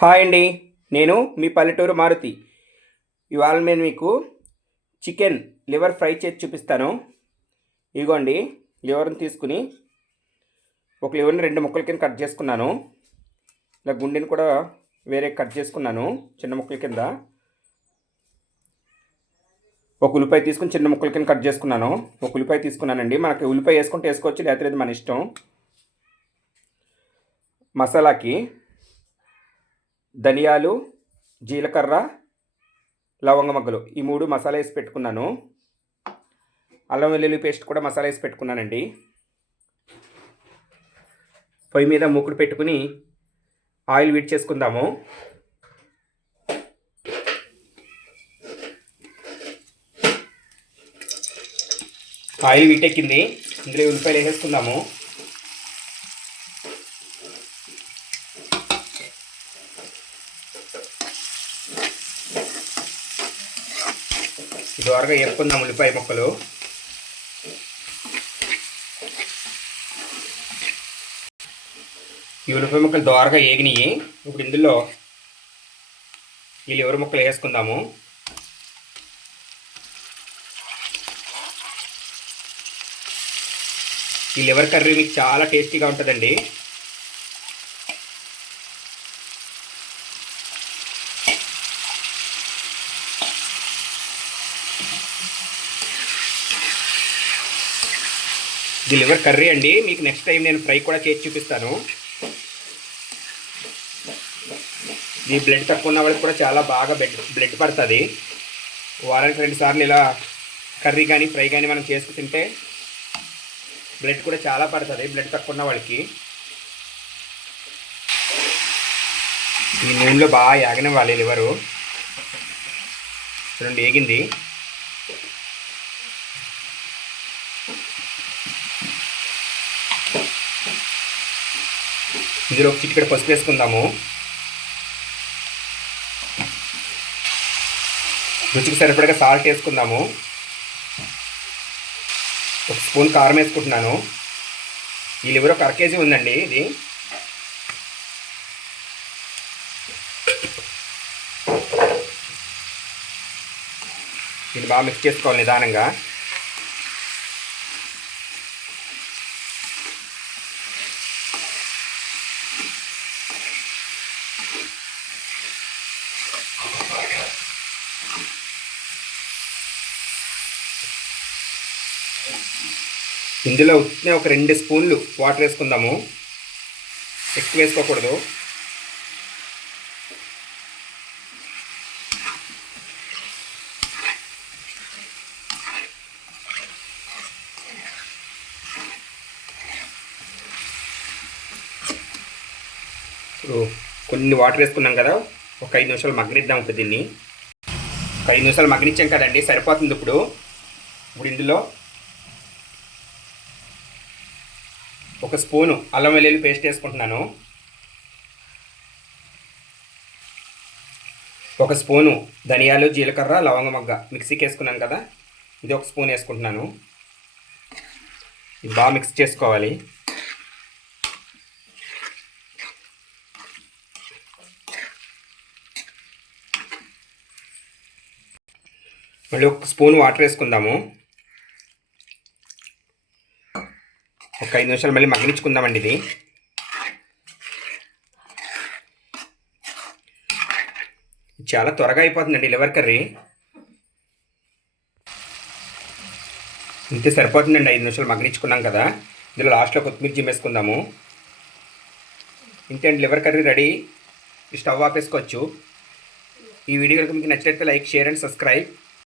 Hi అండి. నేను మీ పల్లెటూరు మారుతి. ఇవాళ నేను మీకు చికెన్ లివర్ ఫ్రై చేసి చూపిస్తాను. ఇదిగోండి లివర్ని తీసుకుని ఒక లివర్ని రెండు ముక్కల కింద కట్ చేసుకున్నాను. ఇలా గుండెని కూడా వేరే కట్ చేసుకున్నాను చిన్న ముక్కల కింద. ఒక ఉల్లిపాయ తీసుకుని చిన్న ముక్కల కింద కట్ చేసుకున్నాను. ఒక ఉల్లిపాయ తీసుకున్నానండి. మనకి ఉల్లిపాయ వేసుకుంటే వేసుకోవచ్చు లేకపోతే మన ఇష్టం. మసాలాకి ధనియాలు జీలకర్ర లవంగ మగ్గలు. ఈ మూడు మసాలా వేసి పెట్టుకున్నాను. అల్లం వెల్లుల్లి పేస్ట్ కూడా మసాలా వేసి పెట్టుకున్నానండి. పొయ్యి మీద మూకుడు పెట్టుకుని ఆయిల్ వీట్ చేసుకుందాము. ఆయిల్ వీటెక్కింది ఇందులో ఉల్లిపాయలు వేసేసుకుందాము. దోరగా వేపుకుందాం ఉల్లిపాయ ముక్కలు. ఈ ఉల్లిపాయ ముక్కలు దోరగా ఏగినాయి. ఇప్పుడు ఇందులో ఈ లివర్ ముక్కలు వేసుకుందాము. ఈ లివర్ కర్రీ మీకు చాలా టేస్టీగా ఉంటుందండి. ఇది లివర్ కర్రీ అండి. మీకు నెక్స్ట్ టైం నేను ఫ్రై కూడా చేసి చూపిస్తాను. ఈ బ్లడ్ తక్కువ ఉన్న వాళ్ళకి కూడా చాలా బాగా బ్లడ్ బ్లడ్ పడుతుంది. వారానికి రెండు సార్లు ఇలా కర్రీ కానీ ఫ్రై కానీ మనం చేసుకు తింటే బ్లడ్ కూడా చాలా పడుతుంది బ్లడ్ తక్కువ ఉన్న వాళ్ళకి. ఈ నూనెలో బాగా యాగనివ్వాలి లివరు. రెండు ఏగింది. ఇందులో చిటికెడ పసుపు వేసుకుందాము. రుచికి సరిపడగా సాల్ట్ వేసుకుందాము. ఒక స్పూన్ కారం వేసుకుంటున్నాను. ఈ లివర్ ఒక అర కేజీ ఉందండి ఇది. దీన్ని బాగా మిక్స్ చేసుకోవాలి నిదానంగా. ఇందులో ఉట్టిన ఒక రెండు స్పూన్లు వాటర్ వేసుకుందాము. ఎక్కువ వేసుకోకూడదు. కొన్ని వాటర్ వేసుకున్నాం కదా ఒక ఐదు నిమిషాలు మగ్గనిద్దాం ఇప్పుడు దీన్ని. ఒక ఐదు నిమిషాలు మగ్గనిచ్చాం కదండి సరిపోతుంది ఇప్పుడు. ఇప్పుడు ఇందులో ఒక స్పూను అల్లం వెల్లుల్లి పేస్ట్ వేసుకుంటున్నాను. ఒక స్పూను ధనియాలు జీలకర్ర లవంగ మగ్గ మిక్సీకి వేసుకున్నాను కదా ఇది ఒక స్పూన్ వేసుకుంటున్నాను. ఇది బాగా మిక్స్ చేసుకోవాలి. మళ్ళీ ఒక స్పూన్ వాటర్ వేసుకుందాము. ఒక ఐదు నిమిషాలు మళ్ళీ మగ్గించుకుందామండి ఇది. చాలా త్వరగా అయిపోతుందండి లివర్ కర్రీ. ఇంతే సరిపోతుందండి ఐదు నిమిషాలు మగ్గించుకున్నాం కదా. ఇందులో లాస్ట్లో కొత్తిమీర జిమ్మేసుకుందాము ఇంతే అండి లివర్ కర్రీ రెడీ. స్టవ్ ఆపేసుకోవచ్చు. ఈ వీడియో కనుక మీకు నచ్చినట్లయితే లైక్ షేర్ అండ్ సబ్స్క్రైబ్.